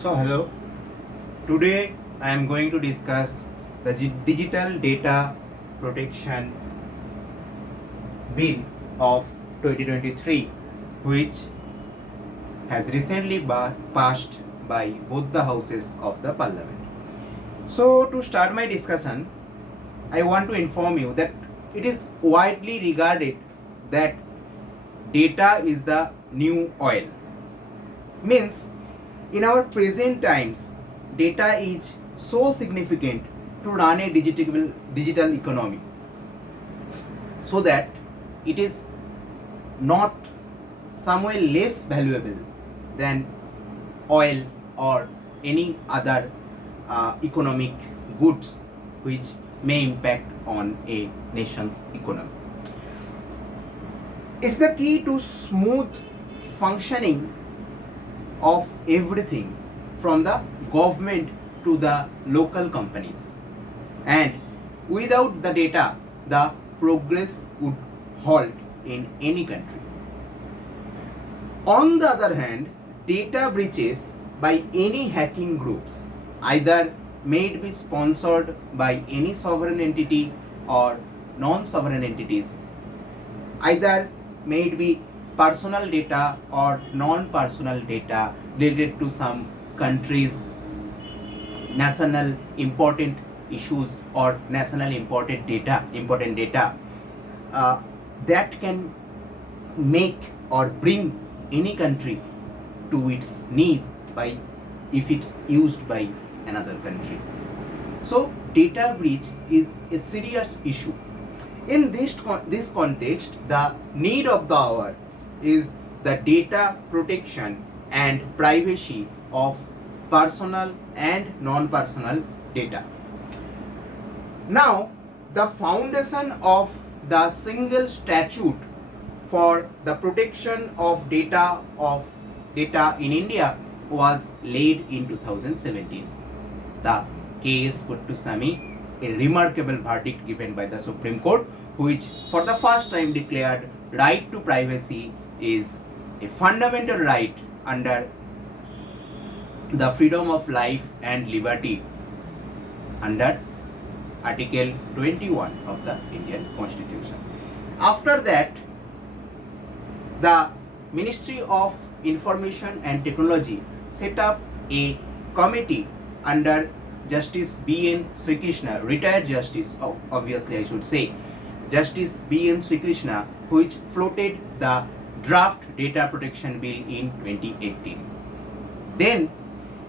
So hello, today I am going to discuss the Digital Data Protection Bill of 2023, which has recently passed by both the houses of the parliament. So to start my discussion, I want to inform you that it is widely regarded that data is the new oil. Means in our present times, data is so significant to run a digital economy, so that it is not somewhere less valuable than oil or any other economic goods which may impact on a nation's economy. It's the key to smooth functioning of everything from the government to the local companies, and without the data the progress would halt in any country. On the other hand, data breaches by any hacking groups, either may it be sponsored by any sovereign entity or non-sovereign entities, either may it be personal data or non-personal data related to some countries' national important issues or national important data, that can make or bring any country to its knees by if it's used by another country. So data breach is a serious issue. In this context, the need of the hour is the data protection and privacy of personal and non-personal data. Now, the foundation of the single statute for the protection of data in India was laid in 2017. The case put to Sami, a remarkable verdict given by the Supreme Court, which for the first time declared right to privacy is a fundamental right under the freedom of life and liberty under Article 21 of the Indian Constitution. After that, the Ministry of Information and Technology set up a committee under Justice B.N. Sri Krishna, retired justice, obviously I should say, Justice B.N. Sri Krishna, which floated the draft data protection bill in 2018. Then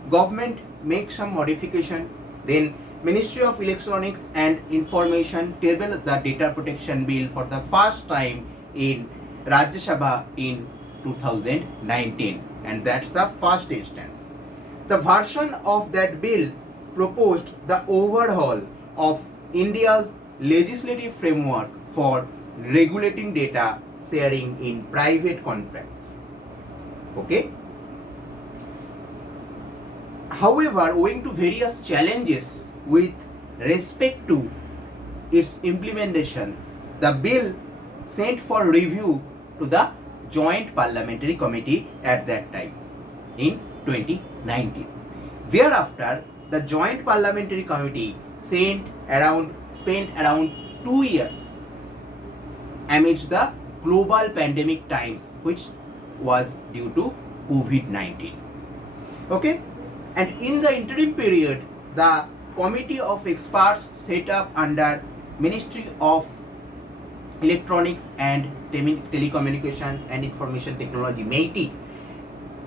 government make some modification. Then Ministry of Electronics and Information tabled the data protection bill for the first time in Rajya Sabha in 2019, and that's the first instance. The version of that bill proposed the overhaul of India's legislative framework for regulating data sharing in private contracts. Okay? However, owing to various challenges with respect to its implementation, the bill sent for review to the Joint Parliamentary Committee at that time in 2019. Thereafter, the Joint Parliamentary Committee spent around 2 years amidst the global pandemic times, which was due to COVID-19. Okay? And in the interim period, the committee of experts set up under Ministry of Electronics and Telecommunication and Information Technology, MeitY,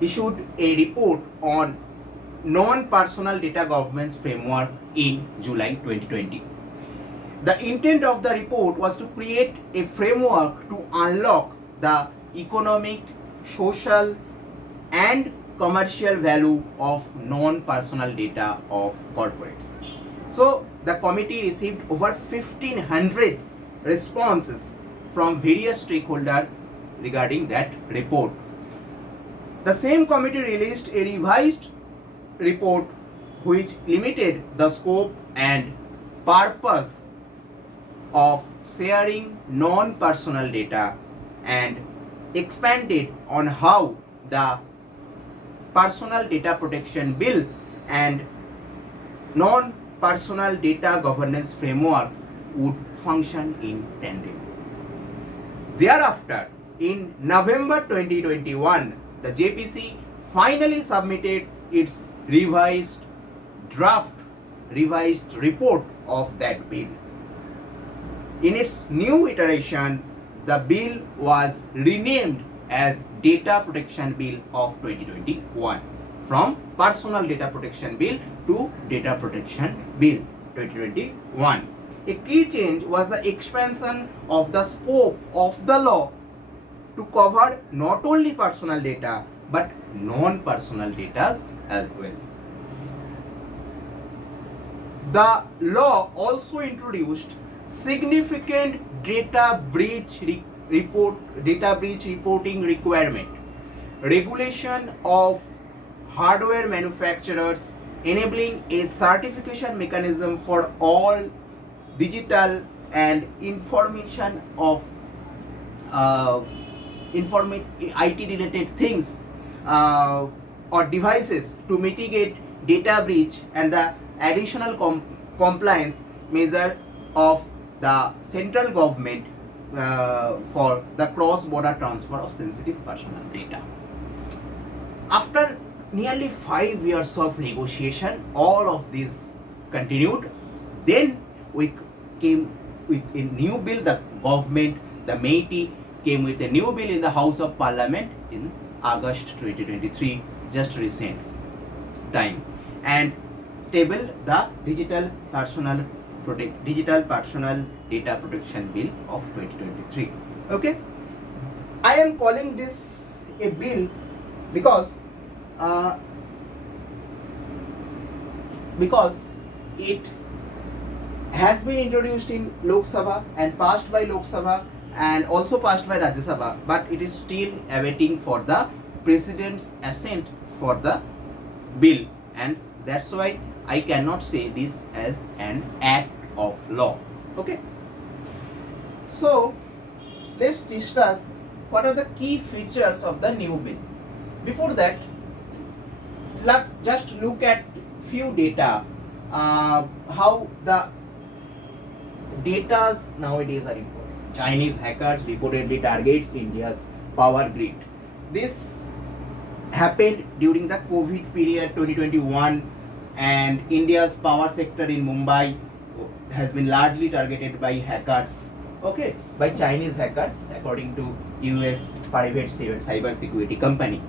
issued a report on non-personal data governance framework in July 2020. The intent of the report was to create a framework to unlock the economic, social, and commercial value of non-personal data of corporates. So the committee received over 1500 responses from various stakeholders regarding that report. The same committee released a revised report which limited the scope and purpose of sharing non-personal data and expanded on how the Personal Data Protection Bill and Non-Personal Data Governance Framework would function in tandem. Thereafter, in November 2021, the JPC finally submitted its revised report of that bill. In its new iteration, the bill was renamed as Data Protection Bill of 2021, from Personal Data Protection Bill to Data Protection Bill 2021. A key change was the expansion of the scope of the law to cover not only personal data but non-personal data as well. The law also introduced significant data breach reporting requirement, regulation of hardware manufacturers, enabling a certification mechanism for all digital and information of IT related things or devices to mitigate data breach, and the additional compliance measure of the central government for the cross-border transfer of sensitive personal data. After nearly 5 years of negotiation, all of this continued. Then we came with a new bill. The government, the MeitY, came with a new bill in the House of Parliament in August 2023, just recent time, and tabled the Digital Personal Data Protection Bill of 2023. Okay, I am calling this a bill because it has been introduced in Lok Sabha and passed by Lok Sabha and also passed by Rajya Sabha, but it is still awaiting for the President's assent for the bill, and that's why I cannot say this as an act of law. Okay, so let's discuss what are the key features of the new bill. Before that, let's just look at few data, how the data nowadays are important. Chinese hackers reportedly targets India's power grid. This happened during the COVID period 2021, and India's power sector in Mumbai has been largely targeted by hackers, okay, by Chinese hackers, according to US private cyber security company.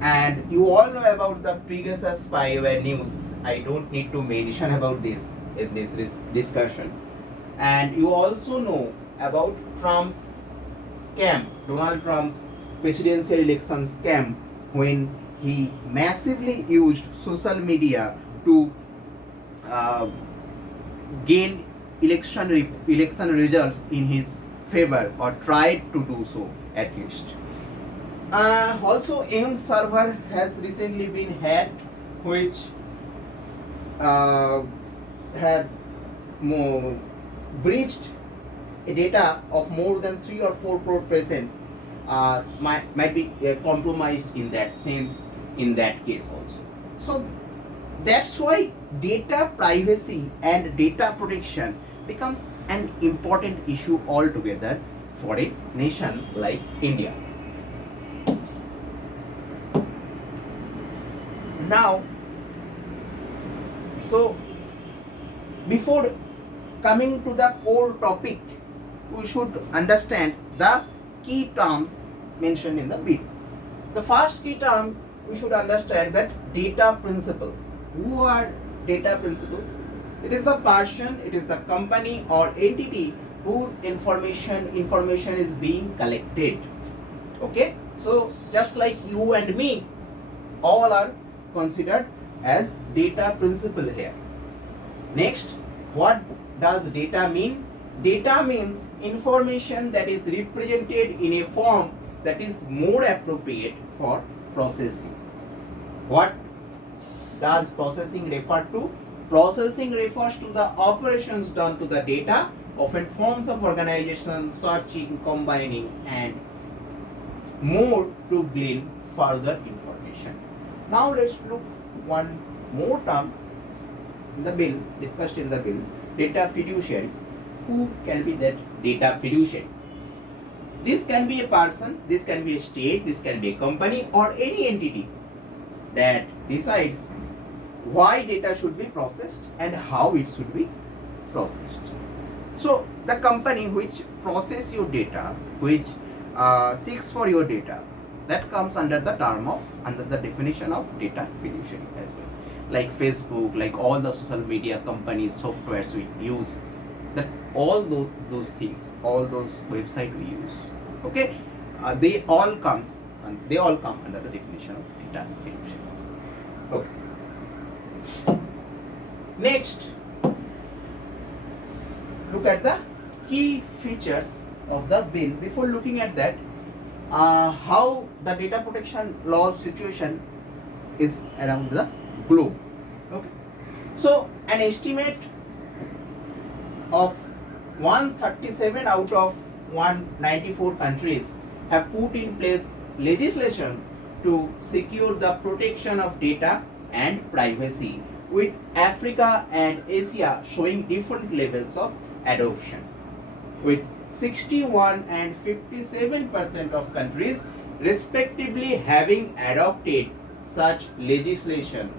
And you all know about the Pegasus spyware news. I don't need to mention about this in this discussion. And you also know about Trump's scam, Donald Trump's presidential election scam, when he massively used social media to gain election results in his favor, or tried to do so at least. Also, AIM server has recently been hacked, which have breached a data of more than 3 or 4 crore present, might be compromised in that sense, in that case also. So that's why data privacy and data protection becomes an important issue altogether for a nation like India. Now, so before coming to the core topic, we should understand the key terms mentioned in the bill. The first key term, we should understand that data principle. Who are data principles? It is the person, it is the company or entity whose information is being collected. Okay, so just like you and me, all are considered as data principle here. Next, what does data mean? Data means information that is represented in a form that is more appropriate for processing. What does processing refer to? Processing refers to the operations done to the data, often forms of organization, searching, combining, and more to glean further information. Now let's look one more term in the bill, discussed in the bill, data fiduciary. Who can be that data fiduciary? This can be a person, this can be a state, this can be a company or any entity that decides why data should be processed and how it should be processed. So the company which process your data, which seeks for your data, that comes under the definition of data fiduciary as well. Like Facebook, like all the social media companies, softwares we use, that all those things, all those websites we use, okay, they all come under the definition of data fiduciary. Okay. Next, look at the key features of the bill. Before looking at that, how the data protection law situation is around the globe. Okay. So an estimate of 137 out of 194 countries have put in place legislation to secure the protection of data and privacy, with Africa and Asia showing different levels of adoption, with 61 and 57% of countries respectively having adopted such legislation,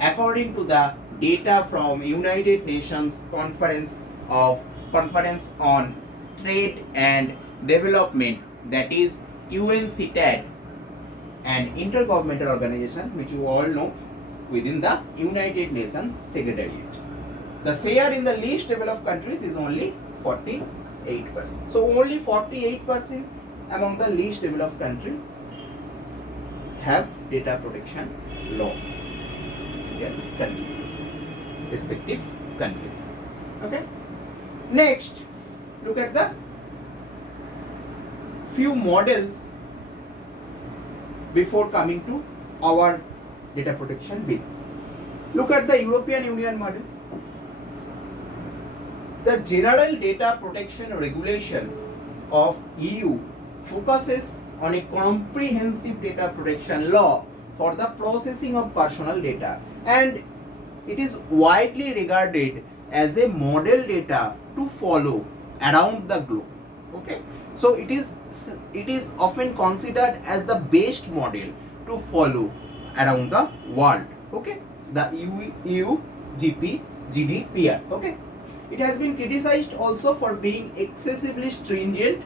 according to the data from United Nations Conference on Trade and Development, that is UNCTAD, an intergovernmental organization which you all know within the United Nations Secretariat. The share in the least developed countries is only 48%. So only 48% among the least developed countries have data protection law. Their countries, respective countries. Okay. Next, look at the few models before coming to our data protection bill. Look at the European Union model. The General Data Protection Regulation of EU focuses on a comprehensive data protection law for the processing of personal data, and it is widely regarded as a model data to follow around the globe. Okay, so it is often considered as the best model to follow around the world. Okay, the EU GDPR. Okay, it has been criticized also for being excessively stringent,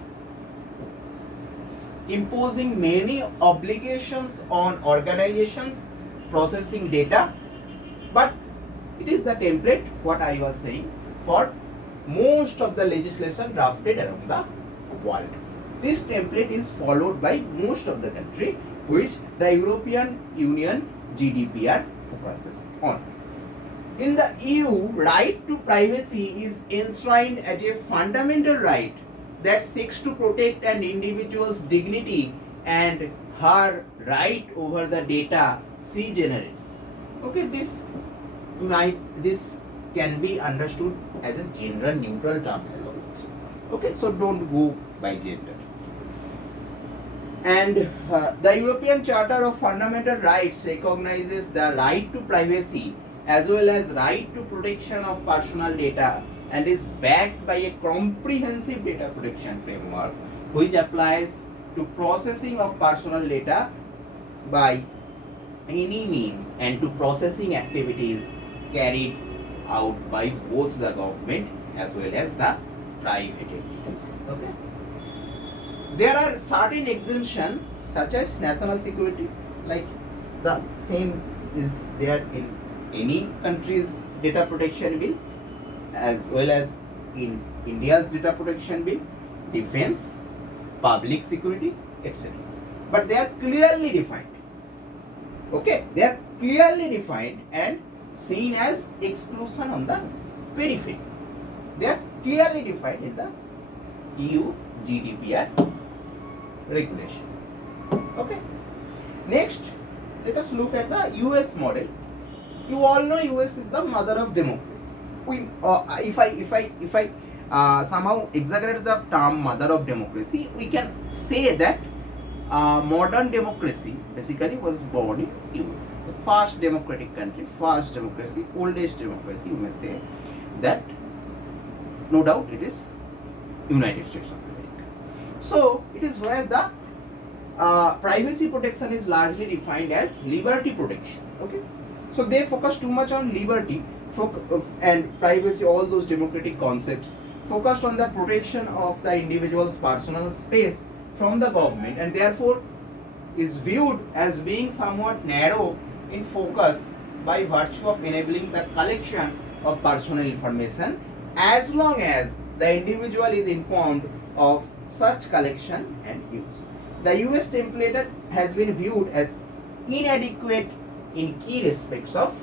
imposing many obligations on organizations processing data, but it is the template, what I was saying, for most of the legislation drafted around the world. This template is followed by most of the country, which the European Union GDPR focuses on. In the EU, right to privacy is enshrined as a fundamental right that seeks to protect an individual's dignity and her right over the data she generates. Okay, this can be understood as a gender neutral term as well. Okay, so don't go by gender. And the European Charter of Fundamental Rights recognizes the right to privacy as well as right to protection of personal data, and is backed by a comprehensive data protection framework which applies to processing of personal data by any means and to processing activities carried out by both the government as well as the private entities. Okay. There are certain exemptions such as national security, like the same is there in any country's data protection bill as well as in India's data protection bill, defense, public security, etc. But they are clearly defined. Okay, they are clearly defined and seen as exclusion on the periphery. They are clearly defined in the EU GDPR regulation. Okay. Next, let us look at the US model. You all know US is the mother of democracy. If I somehow exaggerate the term mother of democracy, we can say that modern democracy basically was born in US. The first democratic country, first democracy, oldest democracy, you may say that. No doubt it is United States of America. So it is where the privacy protection is largely defined as liberty protection. Okay, so they focus too much on liberty and privacy, all those democratic concepts focused on the protection of the individual's personal space from the government, and therefore is viewed as being somewhat narrow in focus by virtue of enabling the collection of personal information as long as the individual is informed of such collection and use. The US template has been viewed as inadequate in key respects of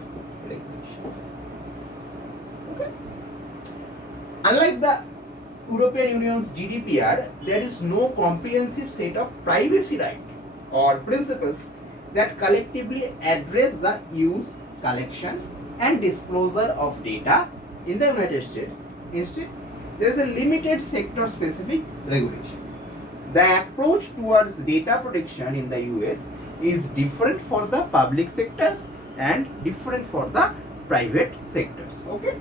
regulations. Okay. Unlike the European Union's GDPR, there is no comprehensive set of privacy rights or principles that collectively address the use, collection, and disclosure of data in the United States. Instead, there is a limited sector-specific regulation. The approach towards data protection in the US is different for the public sectors and different for the private sectors. Okay.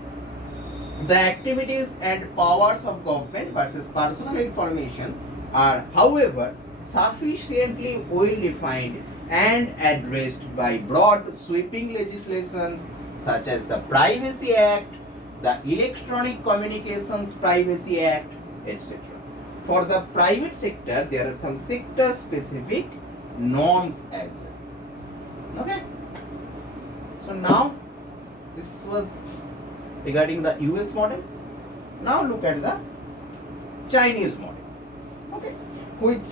The activities and powers of government versus personal information are, however, sufficiently well defined and addressed by broad sweeping legislations such as the Privacy Act, the Electronic Communications Privacy Act, etc. For the private sector, there are some sector-specific norms as well. Okay. So now, this was regarding the US model. Now look at the Chinese model. Okay. Which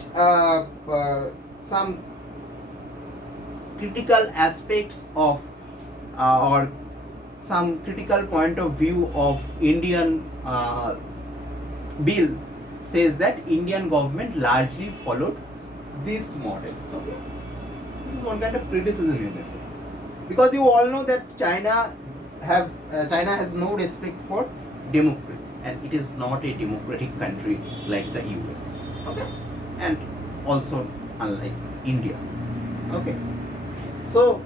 some critical aspects of or some critical point of view of Indian bill says that Indian government largely followed this model. Okay, this is one kind of criticism you may say, because you all know that China has no respect for democracy, and it is not a democratic country like the US. Okay, and also unlike India. Okay, so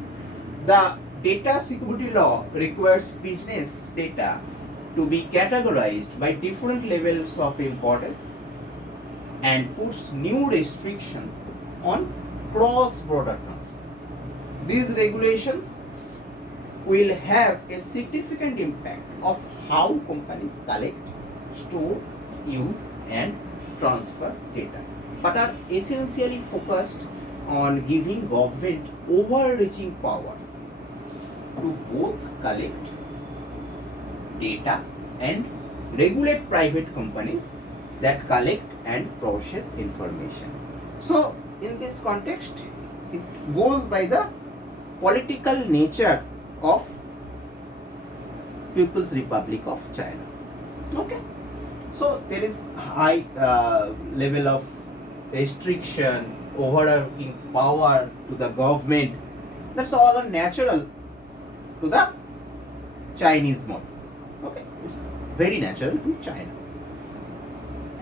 the data security law requires business data to be categorized by different levels of importance and puts new restrictions on cross-border transfers. These regulations will have a significant impact of how companies collect, store, use and transfer data, but are essentially focused on giving government overreaching powers to both collect data and regulate private companies that collect and process information. So in this context, it goes by the political nature of People's Republic of China. Okay, so there is high level of restriction, overarching power to the government. That's all natural to the Chinese model. Okay, it's very natural to China.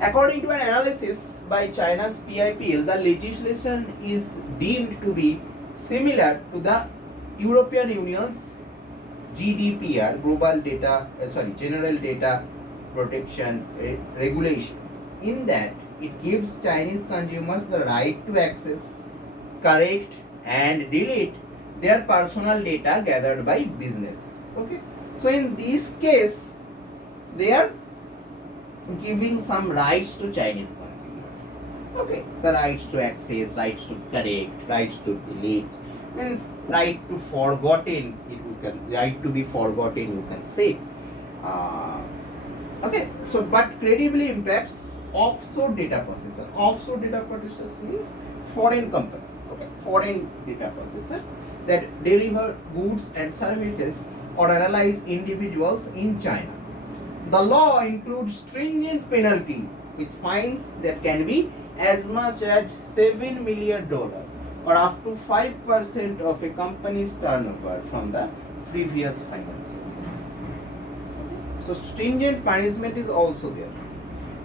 According to an analysis by China's PIPL, the legislation is deemed to be similar to the European Union's GDPR, General Data Protection Regulation, in that it gives Chinese consumers the right to access, correct and delete their personal data gathered by businesses. Okay, so in this case, they are giving some rights to Chinese consumers. Okay, the rights to access, rights to correct, rights to delete, means right to forgotten. Right to be forgotten, you can say. Okay, so but credibly impacts offshore data processors. Offshore data processors means foreign companies. Okay, foreign data processors that deliver goods and services or analyze individuals in China. The law includes stringent penalty with fines that can be as much as $7 million or up to 5% of a company's turnover from the previous financial year. So stringent punishment is also there.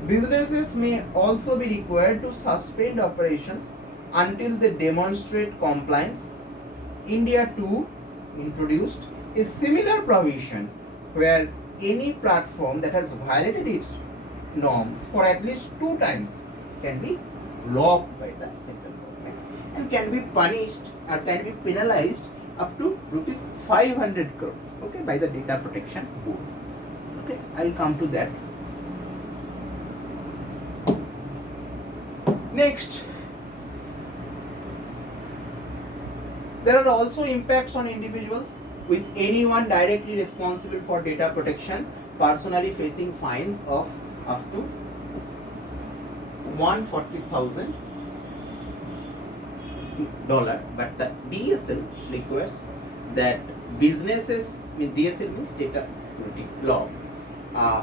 Businesses may also be required to suspend operations until they demonstrate compliance. India too introduced a similar provision where any platform that has violated its norms for at least 2 times can be blocked by the central government and can be punished or can be penalized up to rupees 500 crore, okay, by the Data Protection Board. Okay, I'll come to that. Next, there are also impacts on individuals, with anyone directly responsible for data protection personally facing fines of up to 140,000 $, but the DSL requires that businesses, DSL means data security law,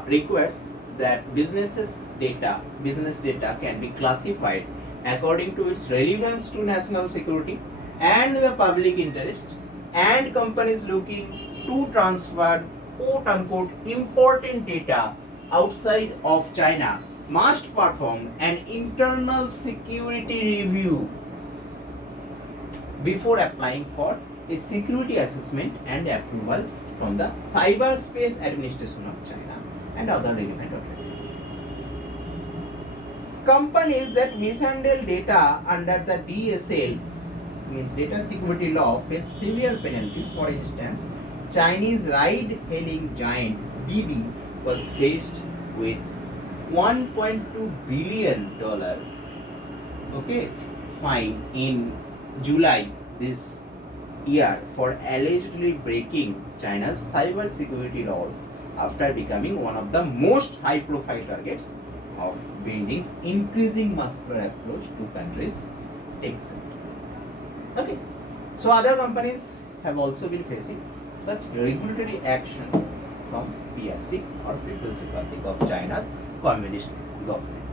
requires that business data can be classified according to its relevance to national security and the public interest, and companies looking to transfer quote unquote important data outside of China must perform an internal security review before applying for a security assessment and approval from the Cyberspace Administration of China and other relevant authorities. Companies that mishandle data under the DSL, means data security law, face severe penalties. For instance, Chinese ride-hailing giant Didi was faced with $1.2 billion, okay, fine in July this year for allegedly breaking China's cyber security laws after becoming one of the most high-profile targets of Beijing's increasing muscular approach to countries' tech sector. Okay, so other companies have also been facing such regulatory actions from PRC or People's Republic of China's Communist government.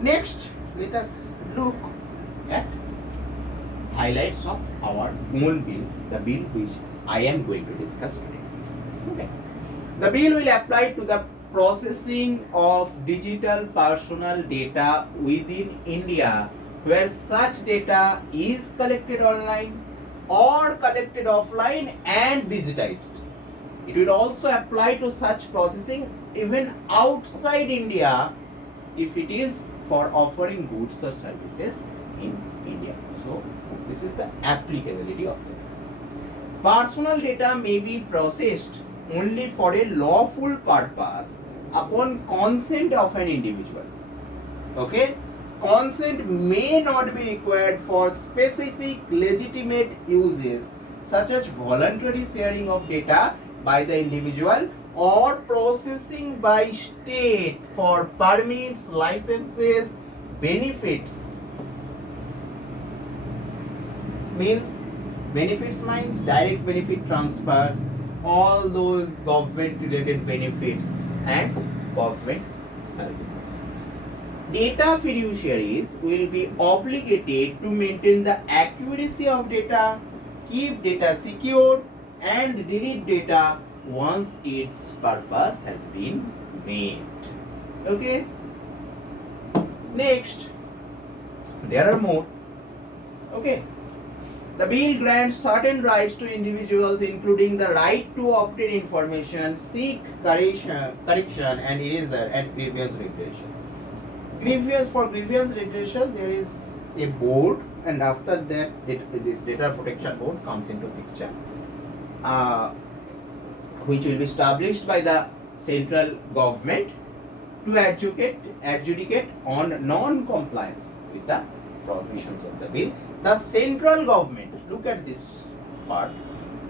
Next, let us look at highlights of our own bill, the bill which I am going to discuss today. Okay. The bill will apply to the processing of digital personal data within India where such data is collected online or collected offline and digitized. It will also apply to such processing even outside India if it is for offering goods or services in India. So, this is the applicability of it. Personal data may be processed only for a lawful purpose upon consent of an individual. Okay? Consent may not be required for specific legitimate uses such as voluntary sharing of data by the individual or processing by state for permits, licenses, benefits. Benefits means direct benefit transfers, all those government related benefits and government services. Data fiduciaries will be obligated to maintain the accuracy of data, keep data secure, and delete data once its purpose has been made. Okay? Next, there are more. Okay. The bill grants certain rights to individuals, including the right to obtain information, seek correction and erasure, and grievance redressal. For grievance redressal, there is a board, and after that, this data protection board comes into picture, which will be established by the central government to adjudicate on non-compliance with the provisions of the bill. The central government, look at this part,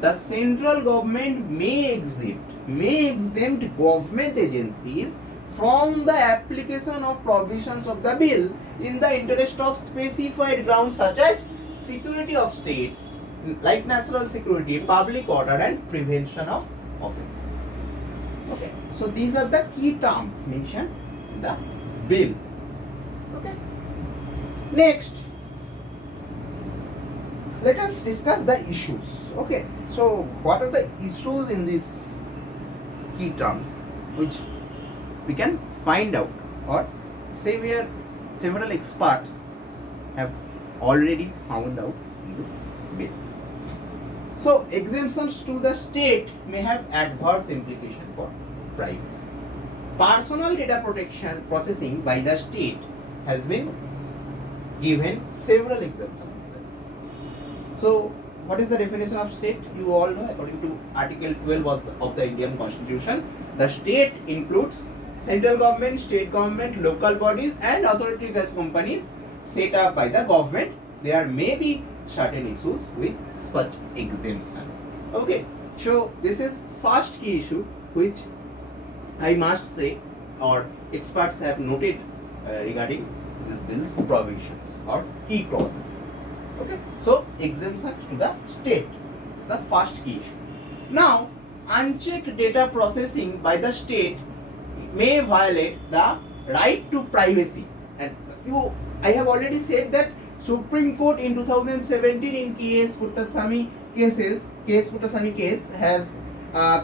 the central government may exempt government agencies from the application of provisions of the bill in the interest of specified grounds such as security of state, like national security, public order, and prevention of offences. Okay, so these are the key terms mentioned in the bill. Okay. Next, let us discuss the issues. Okay, so what are the issues in these key terms which we can find out, or several experts have already found out in this bill. So exemptions to the state may have adverse implication for privacy. Personal data protection processing by the state has been given several exemptions. So what is the definition of state? You all know, according to Article 12 of the Indian Constitution, the state includes central government, state government, local bodies and authorities as companies set up by the government. There may be certain issues with such exemption. Okay, so this is first key issue which I must say, or experts have noted regarding this bill's provisions or key clauses. Okay, so exemptions to the state is the first key issue. Now, unchecked data processing by the state may violate the right to privacy. And I have already said that Supreme Court in 2017 in case Puttasamy case has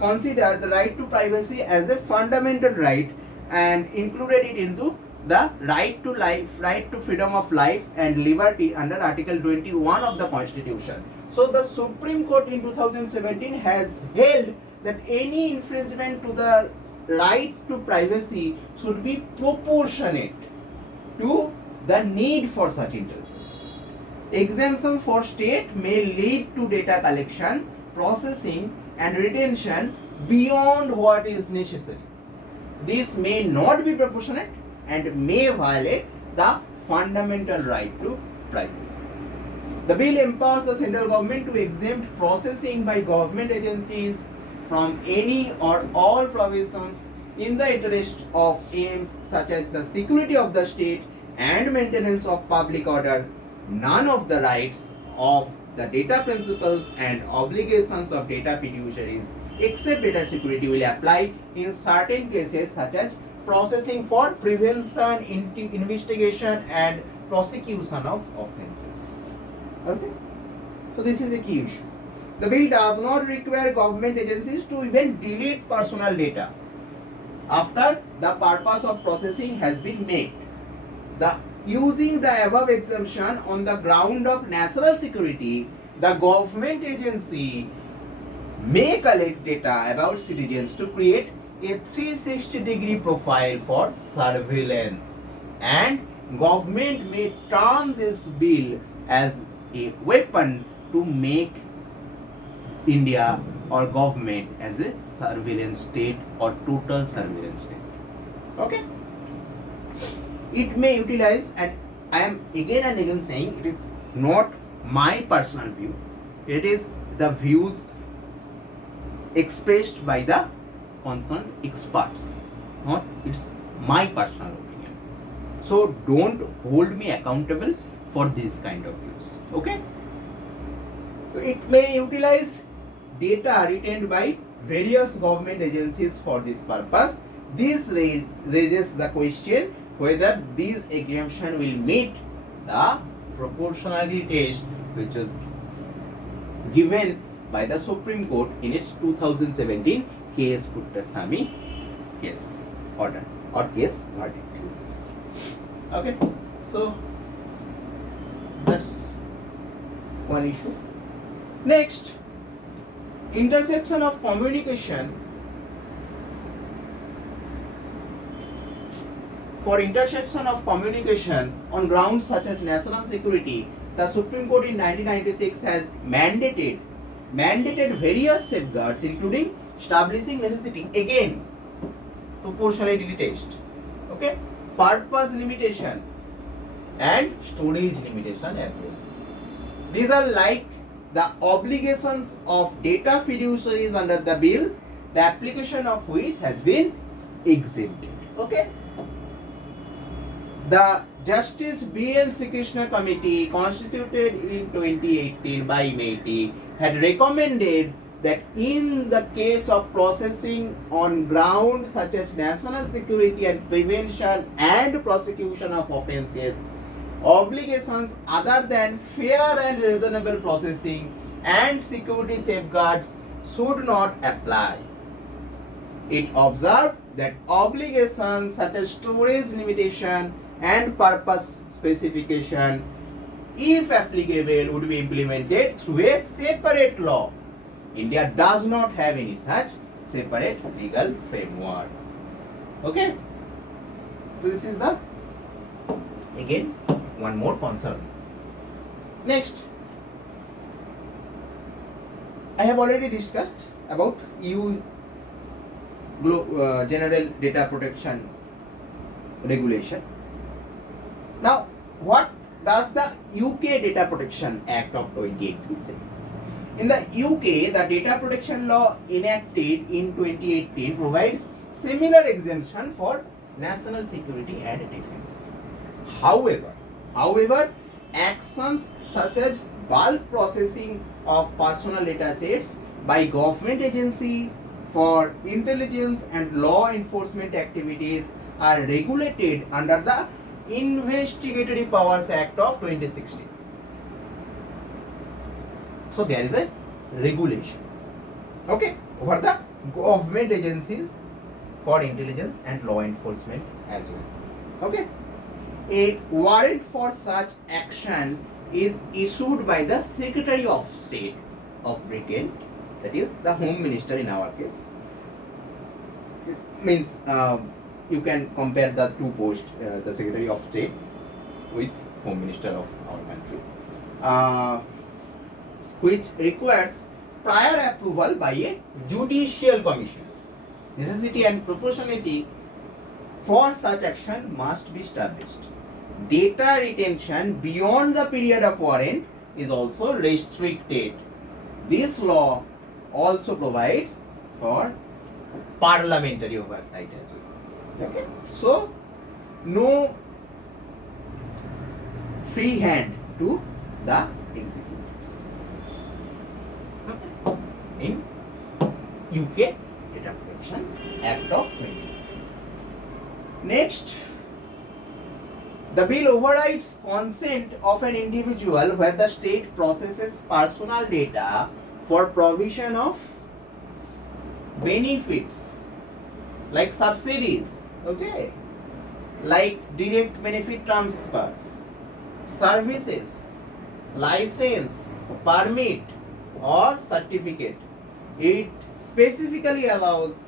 considered the right to privacy as a fundamental right and included it into the right to life, right to freedom of life and liberty under Article 21 of the Constitution. So the Supreme Court in 2017 has held that any infringement to the right to privacy should be proportionate to the need for such interference. Exemption for state may lead to data collection, processing and retention beyond what is necessary. This may not be proportionate and may violate the fundamental right to privacy. The bill empowers the central government to exempt processing by government agencies from any or all provisions in the interest of aims such as the security of the state and maintenance of public order. None of the rights of the data principles and obligations of data fiduciaries except data security will apply in certain cases such as processing for prevention, investigation and prosecution of offences. Okay? So this is a key issue. The bill does not require government agencies to even delete personal data after the purpose of processing has been met. Using the above exemption on the ground of national security, the government agency may collect data about citizens to create a 360-degree profile for surveillance, and government may turn this bill as a weapon to make India or government as a surveillance state or total surveillance state. Okay? It may utilize, and I am again and again saying it is not my personal view, it is the views expressed by the concerned experts, not it's my personal opinion. So don't hold me accountable for this kind of views. Okay? It may utilize data retained by various government agencies for this purpose. This raises the question whether this exemption will meet the proportionality test which is given by the Supreme Court in its 2017 case Puttasamy case order or case verdict. Okay, so that's one issue. Next, interception of communication. For interception of communication on grounds such as national security, the Supreme Court in 1996 has mandated various safeguards, including establishing necessity, again proportionality test, okay, purpose limitation and storage limitation as well. These are like the obligations of data fiduciaries under the bill, the application of which has been exempted. Okay. The Justice B.N. Sri Krishna Committee, constituted in 2018 by MeitY, had recommended that in the case of processing on grounds such as national security and prevention and prosecution of offences, obligations other than fair and reasonable processing and security safeguards should not apply. It observed that obligations such as storage limitation and purpose specification if applicable, would be implemented through a separate law. India does not have any such separate legal framework. Okay? So this is the, again, one more concern. Next, I have already discussed about EU General Data Protection Regulation. Now, what does the UK Data Protection Act of 2018 say? In the UK, the data protection law enacted in 2018 provides similar exemption for national security and defense. However, actions such as bulk processing of personal data sets by government agency for intelligence and law enforcement activities are regulated under the Investigatory Powers Act of 2016. So there is a regulation, okay, over the government agencies for intelligence and law enforcement as well. Okay, a warrant for such action is issued by the Secretary of State of Britain, that is the Home Minister in our case. It means you can compare the two posts, the Secretary of State with Home Minister of our country, which requires prior approval by a judicial commission. Necessity and proportionality for such action must be established. Data retention beyond the period of warrant is also restricted. This law also provides for parliamentary oversight as well. Okay, so no free hand to the executives. Okay. In UK Data Protection Act of 20. Next, the bill overrides consent of an individual where the state processes personal data for provision of benefits like subsidies, okay, like direct benefit transfers, services, license, permit or certificate. It specifically allows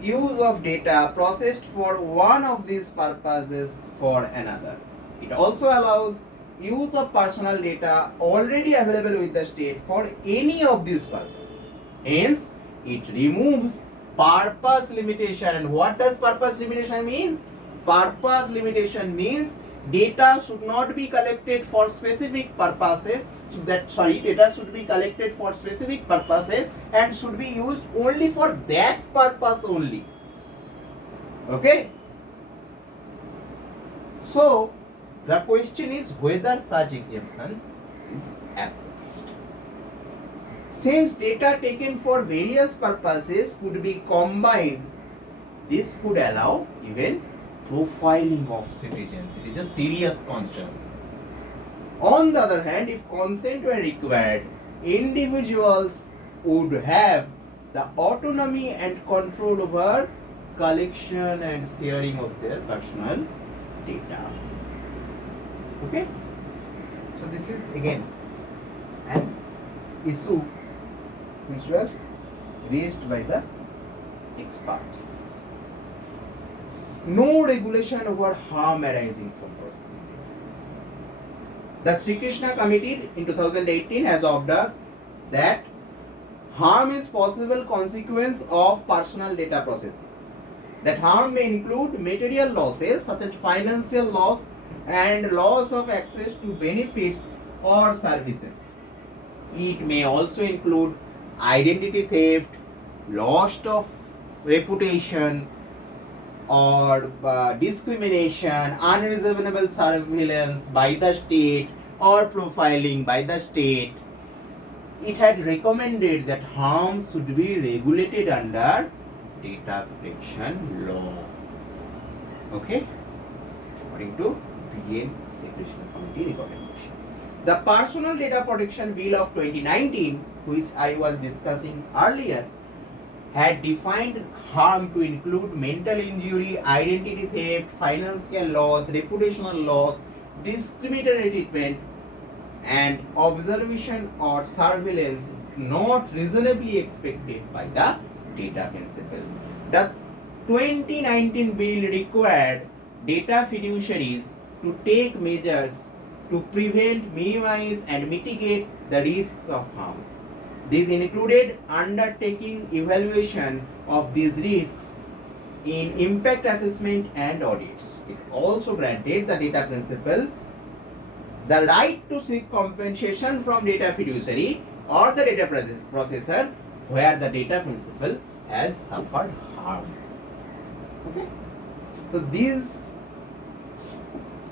use of data processed for one of these purposes for another. It also allows use of personal data already available with the state for any of these purposes. Hence, it removes purpose limitation. And what does purpose limitation mean? Purpose limitation means data should not be collected for specific purposes. Data should be collected for specific purposes and should be used only for that purpose only. Okay? So, the question is whether such exemption is approved. Since data taken for various purposes could be combined, this could allow even profiling of citizens. It is a serious concern. On the other hand, if consent were required, individuals would have the autonomy and control over collection and sharing of their personal data. Okay? So this is again an issue which was raised by the experts. No regulation over harm arising from processing. The Sri Krishna Committee in 2018 has observed that harm is possible consequence of personal data processing. That harm may include material losses such as financial loss and loss of access to benefits or services. It may also include identity theft, loss of reputation, or discrimination, unreasonable surveillance by the state, or profiling by the state. It had recommended that harm should be regulated under data protection law. Okay? According to BN Sri Krishna Committee recommendation. The Personal Data Protection Bill of 2019, which I was discussing earlier, had defined harm to include mental injury, identity theft, financial loss, reputational loss, discriminatory treatment, and observation or surveillance not reasonably expected by the data principle. The 2019 bill required data fiduciaries to take measures to prevent, minimize, and mitigate the risks of harms. These included undertaking evaluation of these risks in impact assessment and audits. It also granted the data principle the right to seek compensation from data fiduciary or the data processor where the data principle has suffered harm. Okay? So these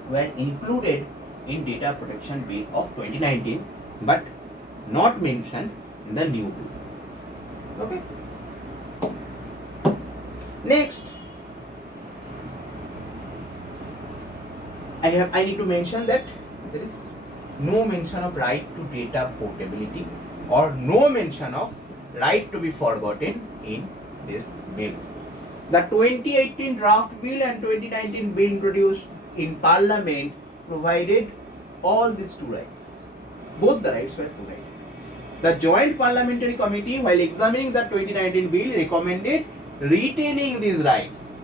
were included in Data Protection Bill of 2019 but not mentioned in the new bill. Okay? Next, I need to mention that there is no mention of right to data portability or no mention of right to be forgotten in this bill. The 2018 draft bill and 2019 bill introduced in Parliament provided all these two rights. Both the rights were provided. The Joint Parliamentary Committee, while examining the 2019 bill, recommended retaining these rights.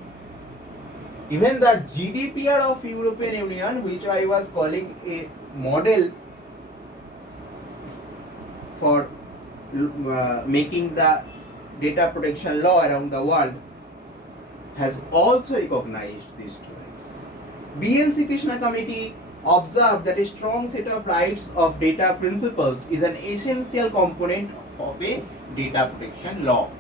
Even the GDPR of European Union, which I was calling a model for making the data protection law around the world, has also recognized these two rights. BNC Krishna Committee observed that a strong set of rights of data principles is an essential component of a data protection law.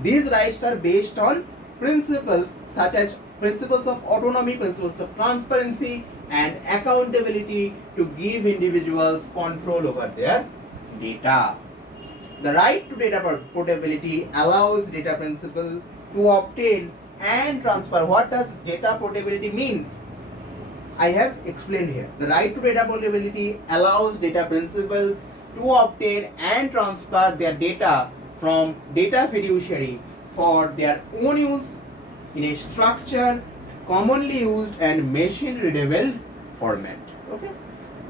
These rights are based on principles such as principles of autonomy, principles of transparency and accountability to give individuals control over their data. The right to data portability allows data principle to obtain and transfer. What does data portability mean? I have explained here. The right to data portability allows data principals to obtain and transfer their data from data fiduciary for their own use in a structured, commonly used and machine readable format. Okay?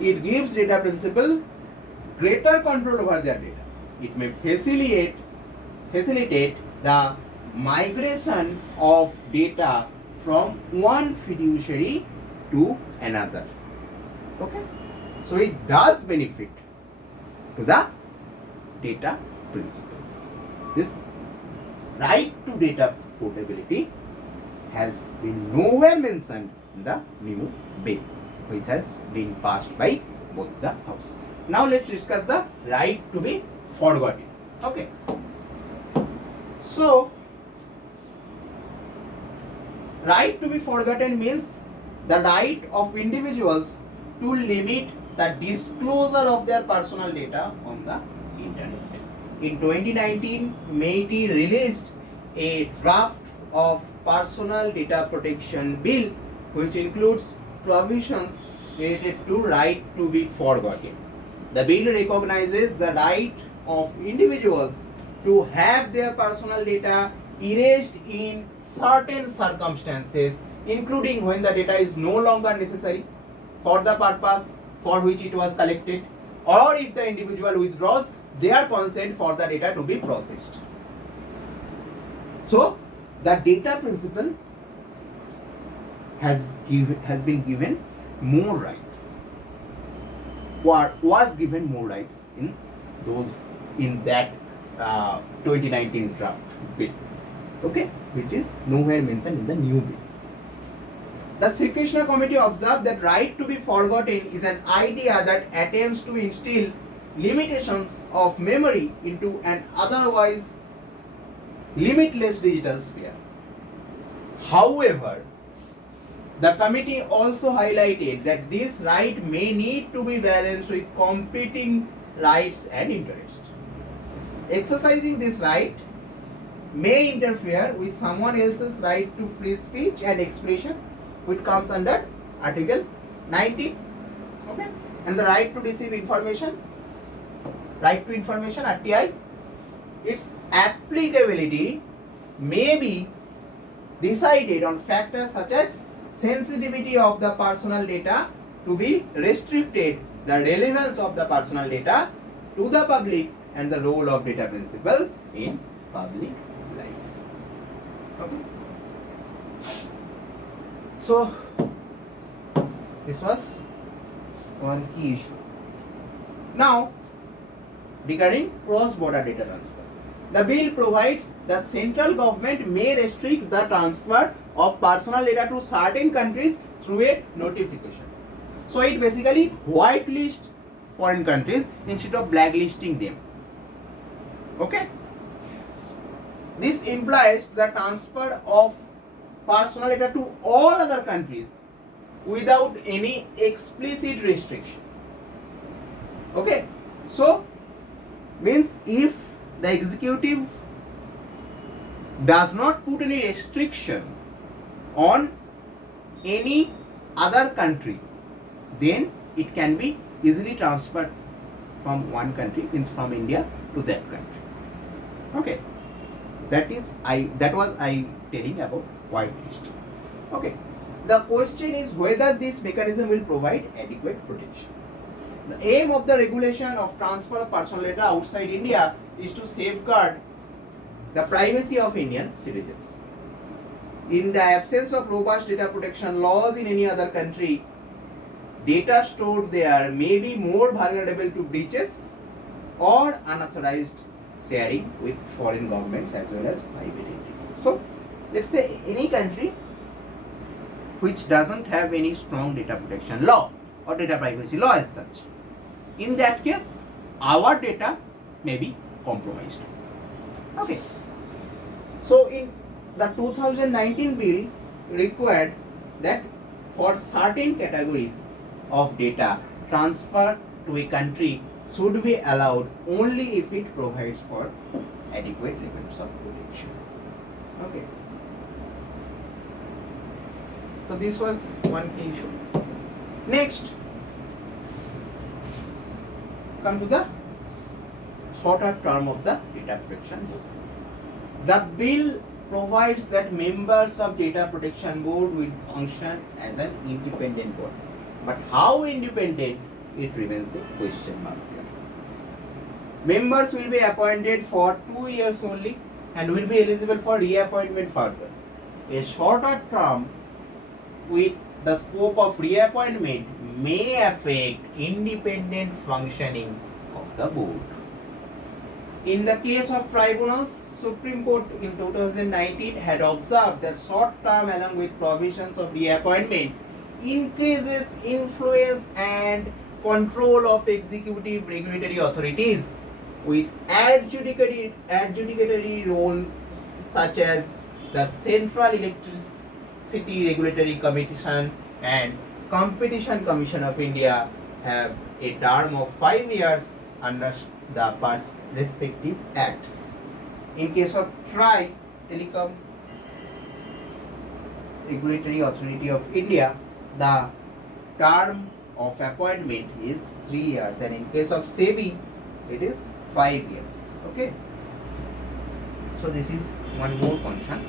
It gives data principal greater control over their data. It may facilitate the migration of data from one fiduciary to another. Okay? So it does benefit to the data principles. This right to data portability has been nowhere mentioned in the new bill, which has been passed by both the houses. Now let's discuss the right to be forgotten. Okay. So, right to be forgotten means the right of individuals to limit the disclosure of their personal data on the internet. In 2019, MeitY released a draft of Personal Data Protection Bill, which includes provisions related to right to be forgotten. The bill recognizes the right of individuals to have their personal data erased in certain circumstances, including when the data is no longer necessary for the purpose for which it was collected, or if the individual withdraws their consent for the data to be processed. So, the data principle has been given more rights, or was given more rights in that 2019 draft bill, okay, which is nowhere mentioned in the new bill. The Sri Krishna Committee observed that right to be forgotten is an idea that attempts to instill limitations of memory into an otherwise limitless digital sphere. However, the committee also highlighted that this right may need to be balanced with competing rights and interests. Exercising this right may interfere with someone else's right to free speech and expression, which comes under Article 19. Okay? And the right to receive information, right to information, RTI, its applicability may be decided on factors such as sensitivity of the personal data to be restricted the relevance of the personal data to the public and the role of data principle in public life. Okay. So this was one key issue. Now, regarding cross-border data transfer, the bill provides the central government may restrict the transfer of personal data to certain countries through a notification. So it basically whitelist foreign countries instead of blacklisting them. Okay. This implies the transfer of personal data to all other countries without any explicit restriction. Okay. So means if the executive does not put any restriction on any other country, then it can be easily transferred from one country, means from India to that country. Okay. That was I telling about whitelist. Okay. The question is whether this mechanism will provide adequate protection. The aim of the regulation of transfer of personal data outside India is to safeguard the privacy of Indian citizens. In the absence of robust data protection laws in any other country, data stored there may be more vulnerable to breaches or unauthorized sharing with foreign governments as well as private entities. So, let's say any country which doesn't have any strong data protection law or data privacy law as such. In that case, our data may be compromised. Okay. So, in the 2019 bill required that for certain categories of data, transfer to a country should be allowed only if it provides for adequate levels of protection. Okay. So this was one key issue. Next, come to the shorter term of the data protection board. The bill provides that members of data protection board will function as an independent board. But how independent, it remains a question mark here. Members will be appointed for 2 years only and will be eligible for reappointment further. A shorter term with the scope of reappointment may affect independent functioning of the board. In the case of tribunals, Supreme Court in 2019 had observed that short term along with provisions of reappointment increases influence and control of executive regulatory authorities with adjudicatory roles such as the Central Electricity Regulatory Commission and Competition Commission of India have a term of 5 years under the respective acts. In case of TRAI, Telecom Regulatory Authority of India, the term of appointment is 3 years, and in case of SEBI, it is 5 years. Okay. So this is one more concern,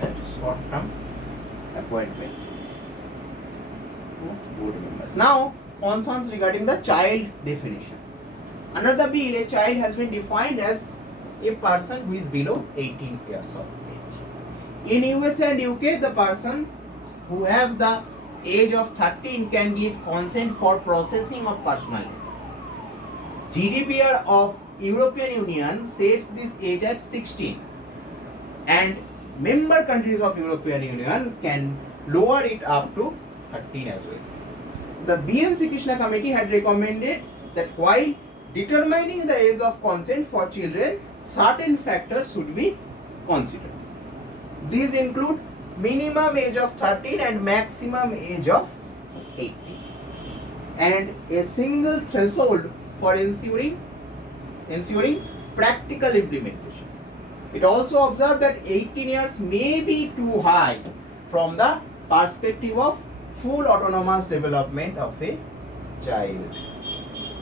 that short term appointment to board members. Now, concerns regarding the child definition. Under the bill, a child has been defined as a person who is below 18 years of age. In USA and UK, the persons who have the age of 13 can give consent for processing of personal data. GDPR of European Union sets this age at 16, and member countries of European Union can lower it up to 13 as well. The BNC Krishna Committee had recommended that while determining the age of consent for children, certain factors should be considered. These include minimum age of 13 and maximum age of 18, and a single threshold for ensuring practical implementation. It also observed that 18 years may be too high from the perspective of full autonomous development of a child.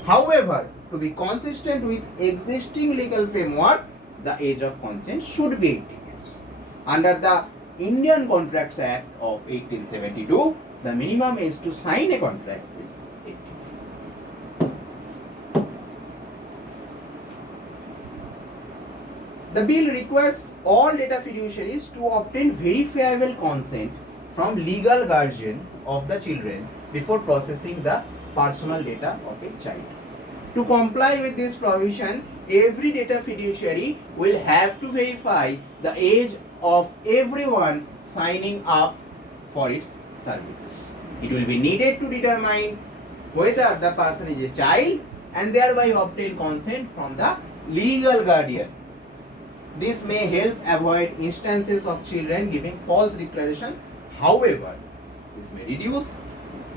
However, to be consistent with existing legal framework, the age of consent should be 18 years. Under the Indian Contracts Act of 1872, the minimum age to sign a contract is 18. The bill requires all data fiduciaries to obtain verifiable consent from legal guardian of the children before processing the personal data of a child. To comply with this provision, every data fiduciary will have to verify the age of everyone signing up for its services. It will be needed to determine whether the person is a child and thereby obtain consent from the legal guardian. This may help avoid instances of children giving false declaration. However, this may reduce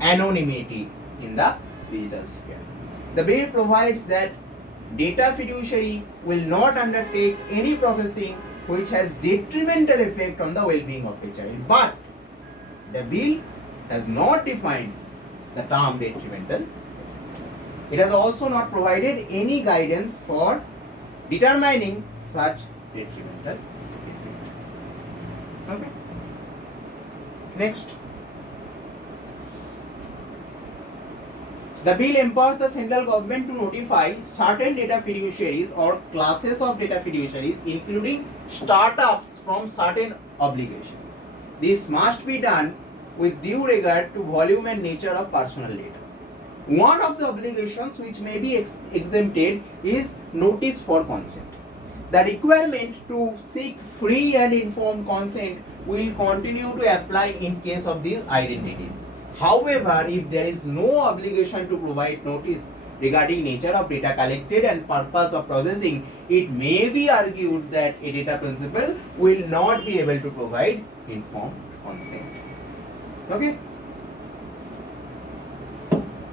anonymity in the digital sphere. The bill provides that data fiduciary will not undertake any processing which has detrimental effect on the well-being of a child. But the bill has not defined the term detrimental. It has also not provided any guidance for determining such detrimental effect. Okay. Next. The bill empowers the central government to notify certain data fiduciaries or classes of data fiduciaries, including startups, from certain obligations. This must be done with due regard to volume and nature of personal data. One of the obligations which may be exempted is notice for consent. The requirement to seek free and informed consent will continue to apply in case of these identities. However, if there is no obligation to provide notice regarding nature of data collected and purpose of processing, it may be argued that a data principal will not be able to provide informed consent. Okay?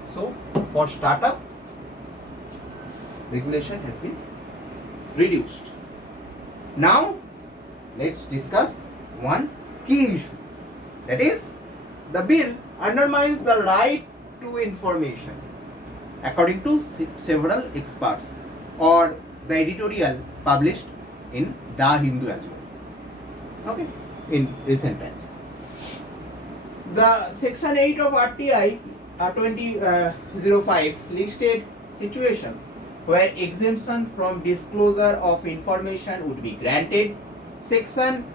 So, for startups, regulation has been reduced. Now, let's discuss one key issue. That is, the bill undermines the right to information, according to several experts, or the editorial published in Da Hindu as well. Okay, in recent times. The Section 8 of RTI 2005 listed situations where exemption from disclosure of information would be granted. Section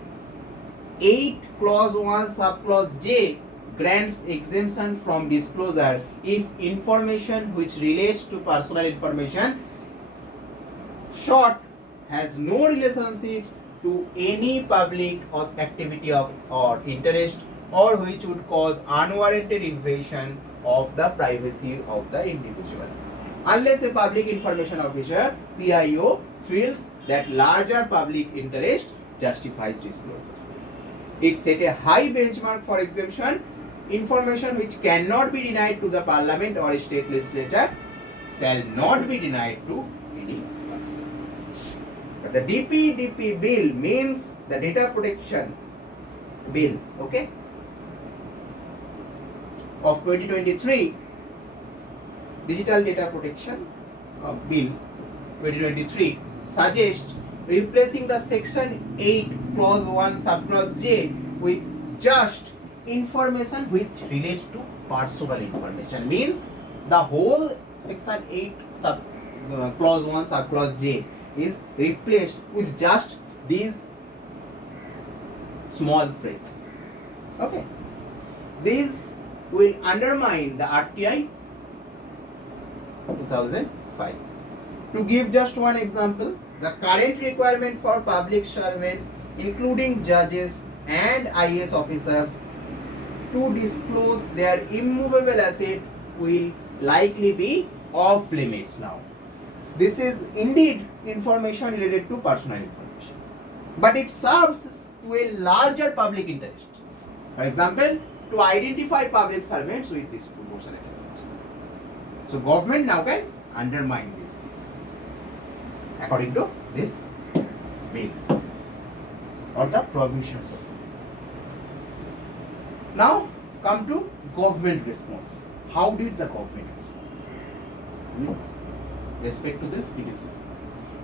8 clause 1 subclause J grants exemption from disclosure if information which relates to personal information short has no relationship to any public or activity of or interest, or which would cause unwarranted invasion of the privacy of the individual, unless a public information officer PIO feels that larger public interest justifies disclosure. It set a high benchmark for exemption. Information which cannot be denied to the parliament or state legislature shall not be denied to any person. But the DPDP Bill means the Data Protection Bill, okay, of 2023, Digital Data Protection Bill 2023 suggests replacing the Section 8 clause 1 subclause J with just information which relates to personal information. Means the whole Section 8 clause 1 subclause J is replaced with just these small phrase. Okay, these will undermine the RTI 2005. To give just one example, the current requirement for public servants, including judges and IAS officers, to disclose their immovable asset will likely be off limits now. This is indeed information related to personal information, but it serves to a larger public interest. For example, to identify public servants with disproportionate assets. So government now can undermine these things according to this bill or the provisions. Now come to government response. How did the government respond with respect to this criticism?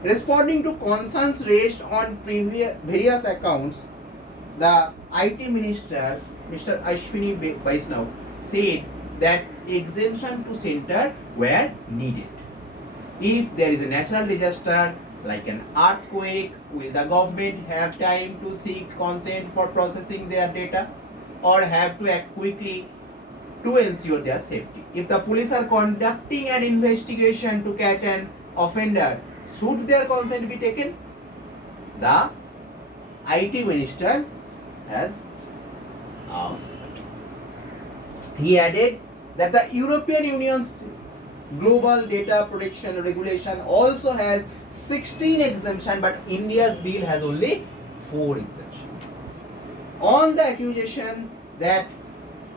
Responding to concerns raised on various accounts, the IT Minister, Mr. Ashwini Vaishnav, said that exemption to center were needed if there is a natural disaster, like an earthquake, will the government have time to seek consent for processing their data, or have to act quickly to ensure their safety? If the police are conducting an investigation to catch an offender, should their consent be taken? The IT minister has asked. He added that the European Union's global data protection regulation also has 16 exemptions, but India's bill has only 4 exemptions. On the accusation that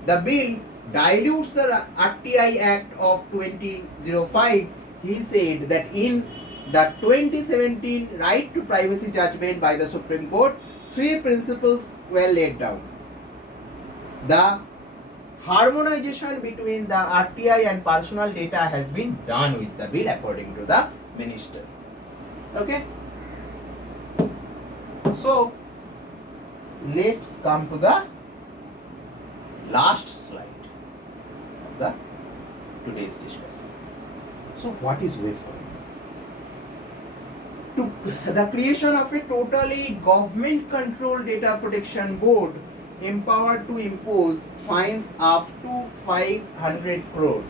the bill dilutes the RTI Act of 2005, he said that in the 2017 right to privacy judgment by the Supreme Court, 3 principles were laid down. The harmonization between the RTI and personal data has been done with the bill, according to the minister. Okay. So let's come to the last slide of the today's discussion. So what is way forward? To the creation of a totally government controlled data protection board empowered to impose fines up to 500 crore.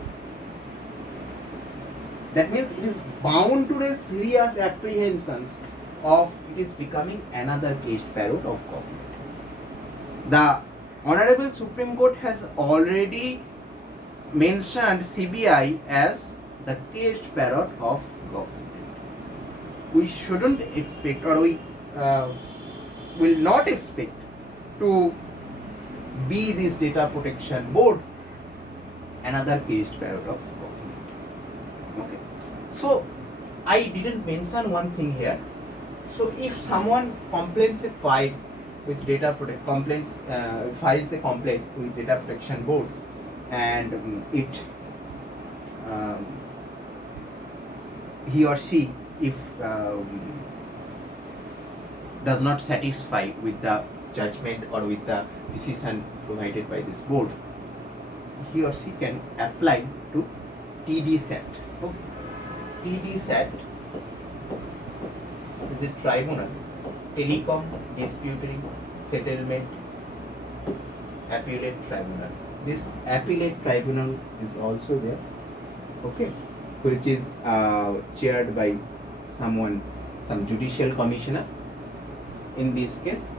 That means it is bound to raise serious apprehensions of it is becoming another caged parrot of government. The Honorable Supreme Court has already mentioned CBI as the caged parrot of government. We shouldn't expect, or we will not expect to be this data protection board another caged parrot of government. Okay. So I didn't mention one thing here. So if someone complains a file with data files a complaint with data protection board, and it he or she, if does not satisfy with the judgment or with the decision provided by this board, he or she can apply to TDSAT. Okay. TDSAT is a tribunal, Telecom Disputing Settlement Appellate Tribunal. This appellate tribunal is also there, okay, which is chaired by some judicial commissioner. In this case,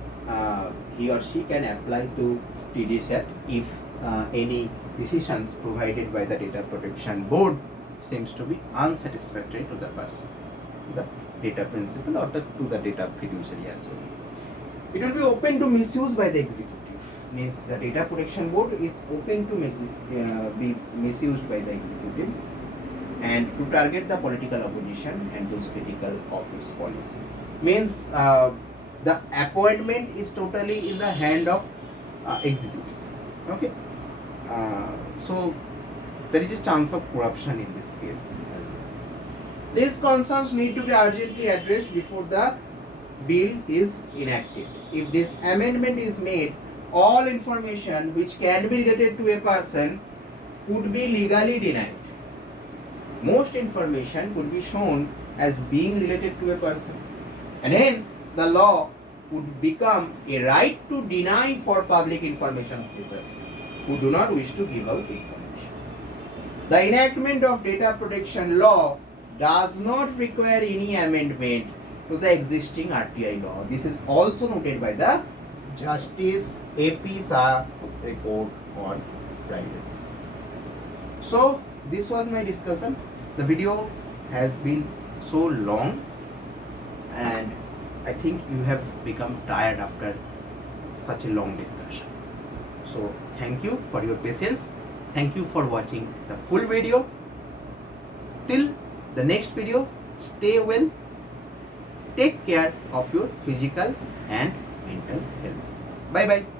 he or she can apply to TDSAT if any decisions provided by the data protection board seems to be unsatisfactory to the person, the data principal, or to the data fiduciary as well. It will be open to misuse by the executive. Means the data protection board is open to be misused by the executive and to target the political opposition and those critical of its policy. Means the appointment is totally in the hand of executive. Okay. So there is a chance of corruption in this case as well. These concerns need to be urgently addressed before the bill is enacted. If this amendment is made, all information which can be related to a person would be legally denied. Most information would be shown as being related to a person, and hence the law would become a right to deny for public information officers who do not wish to give out information. The enactment of data protection law does not require any amendment to the existing RTI law. This is also noted by the Justice AP Shah report on privacy. So this was my discussion. The video has been so long, and I think you have become tired after such a long discussion. So thank you for your patience. Thank you for watching the full video. Till the next video, stay well. Take care of your physical and mental health. Bye bye.